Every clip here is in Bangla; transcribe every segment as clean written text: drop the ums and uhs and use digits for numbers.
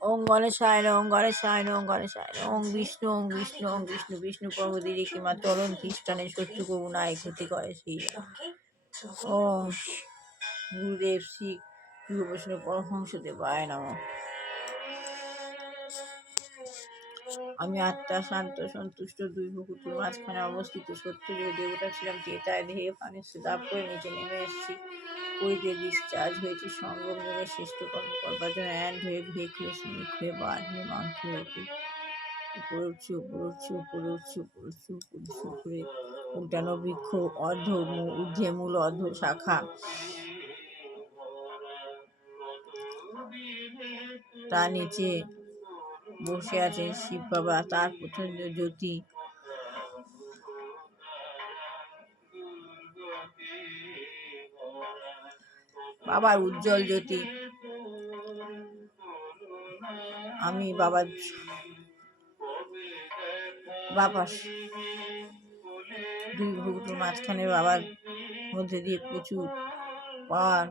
ওম গণেশায় নমঃ, ওম গণেশায় নমঃ, ওম গণেশায় নমঃ। ওম বিষ্ণু, ওম বিষ্ণু, ওম বিষ্ণু। বিষ্ণু প্রভুদের কিমা তরুণ খ্রিস্টানের শত্রু কবু নাই ক্ষতি করে সেই। ওম গুরুদেব শ্রী গুরু বৈষ্ণব পরমহংসদেবায় নমঃ। আমি আত্মা শান্ত সন্তুষ্ট দুই ভুকুটির মাঝখানে অবস্থিত সত্য যে দেবতা ছিলাম চেতায় দেহে পানি লাভ করে নিচে নেমে এসেছি। কইতে ডিসচার্জ হয়েছি সঙ্গম যোগের শ্রেষ্ঠ কর্ম করবার জন্য অ্যান্ড হয়ে ভেক হয়ে স্নেক হয়ে বাদ হয়ে মাংস হয়ে উপরে উঠছি, উপরে উঠছি, উপরে উঠছি, উপরে উঠছি, উপরে উঠছি, উপরে উল্টানো বৃক্ষ অর্ধ ঊর্ধ্বে মূল অর্ধ শাখা তার নিচে বসে আছেন শিব বাবা, তার প্রচন্ড জ্যোতি বাবার উজ্জ্বল জ্যোতি। আমি বাবার দুই ভুকুটির মাঝখানে বাবার মধ্যে দিয়ে প্রচুর পাওয়ার।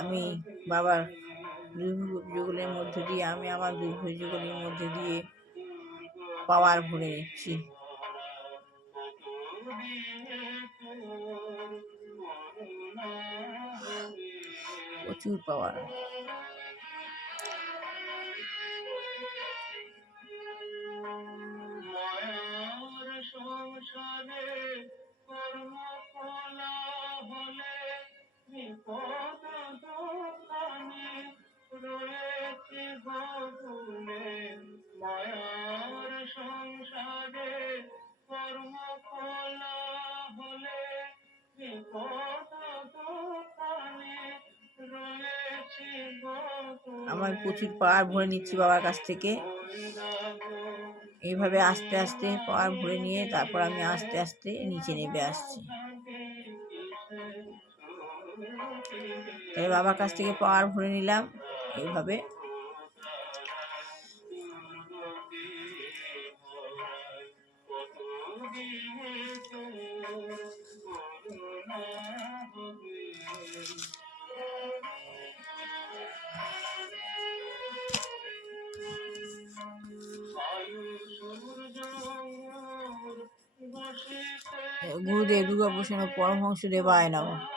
আমি বাবার দুই যুগলের মধ্যে দিয়ে আমি আমার দুই যুগলের মধ্যে দিয়ে পাওয়ার ভরে নিচ্ছি। প্রচুর পাওয়ার। আমার প্রচুর পাওয়ার ভরে নিচ্ছি বাবার কাছ থেকে। এইভাবে আস্তে আস্তে পাওয়ার ভরে নিয়ে তারপর আমি আস্তে আস্তে নিচে নেমে আসছি। তাই বাবার কাছ থেকে পাওয়ার ভরে নিলাম এইভাবে। গুরুদেব দুর্গা বৈষ্ণব পরমহংসদেবায় নমঃ।